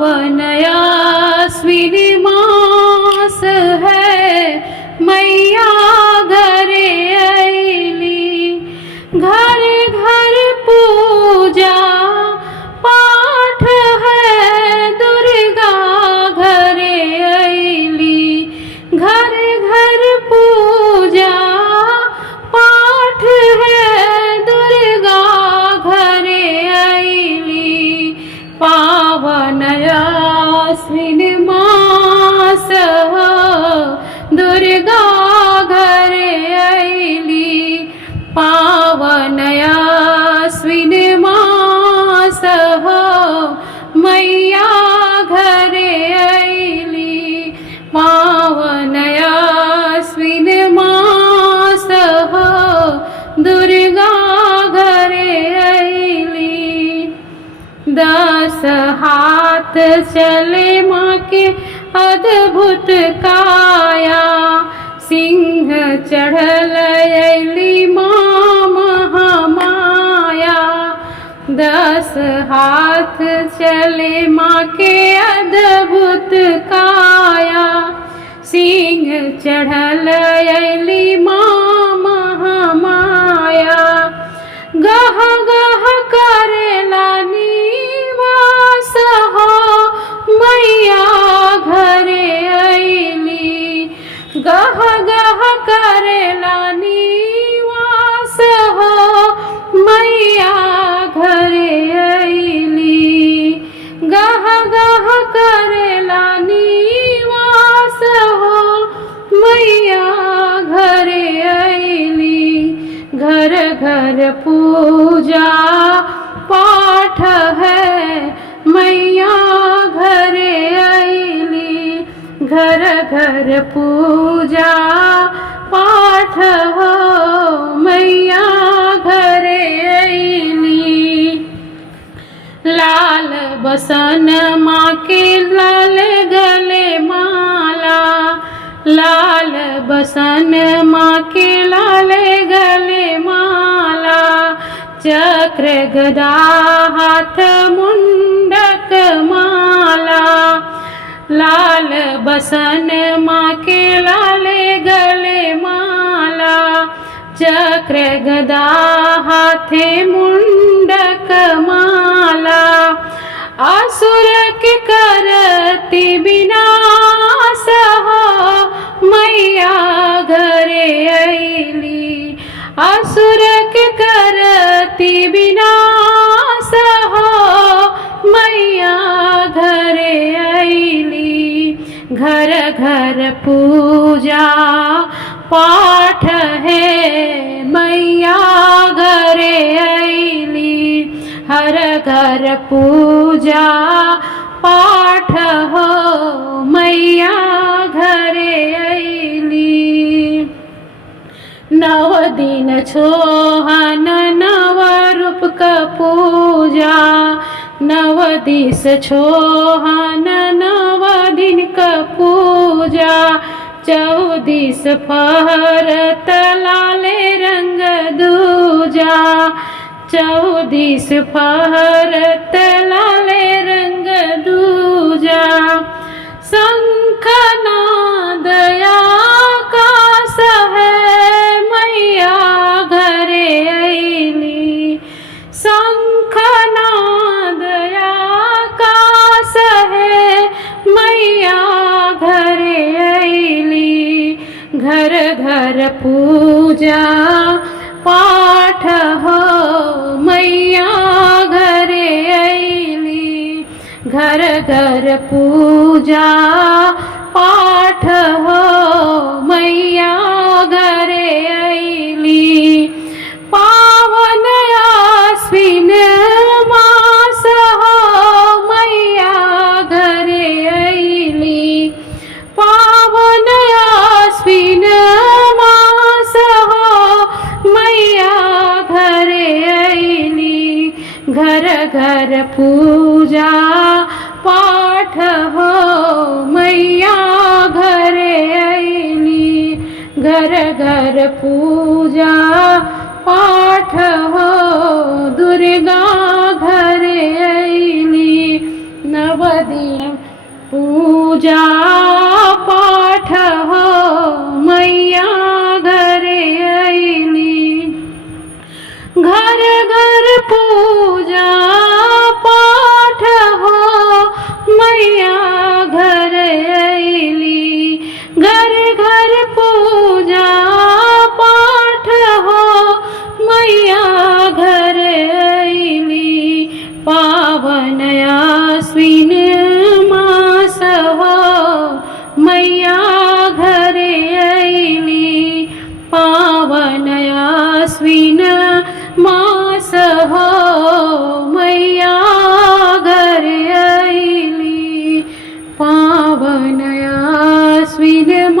पावनयास्विनी मास है मैया घरे अइली। घर घर पूजा पाठ है दुर्गा घरे अइली। घर घर पूजा पाठ है दुर्गा घरे अइली। पावनयास्मिन् मास दुर्गा घरे अइली। पावनयास्मिन् मास मैया घरे अइली। पावनयास्मिन् मास दुर्गा घरे अइली। 10 हाथ चले माँ के अद्भुत काया। सिंह चढ़ल अइली माँ महामाया। 10 हाथ चले माँ के अद्भुत काया। सिंह चढ़ल अइली माँ महामाया। गह गह करेला निवास हो मैया घरे अइली। गह गह करेला निवास हो मैया घरे अइली। गह गह करेला निवास हो मैया घरे अइली। घर घर पूजा पाठ है मैया घरे अइली। घर घर पूजा पाठ हो मैया घरे अइली। लाल बसन माँ के लाल गले माला। लाल बसन माँ के लाल गले माला। चक्र गदा हाथ मुंडक माला। लाल बसन माँ के लाल गले माला। चक्र गदा हाथे मुंडक माला। असुर के करती विनाश हो मैया घरे अइली। असुर के करती विनाश हो मैया घरे अइली। घर घर पूजा पाठ है मैया घरे अइली। हर घर पूजा पाठ हो मैया घरे अइली। 9 दिन छोहन 9 रूप का पूजा। 9 दिस छोहन 9 दिन का पूजा। 14 फहरत लाले रंग दूजा। 14 फहरत लाले रंग दूजा। शंखनाद आकाश है मैया घरे अइली। शंखनाद आकाश है मैया घरे अइली। घर घर पूजा पाठ हो मैया घरे अइली। घर घर पूजा पाठ हो मैया घरे अइली। पावनयास्मिन् मास हो मैया घरे अइली। पावनयास्मिन् मास हो मैया घरे अइली। घर घर पूजा पाठ हो मैया घरे अइली। घर घर पूजा पाठ हो दुर्गा घरे अइली। नव दिन पूजा पाठ हो मैया घरे अइली। घर घर पूजा पाठ हो मैया घरे अइली। घर घर पूजा पाठ हो मैया घरे अइली। पावन आश्विन मास हो मैया घरे अइली। पावन आश्विन मास हो मैया घरे अइली। पावन आश्विन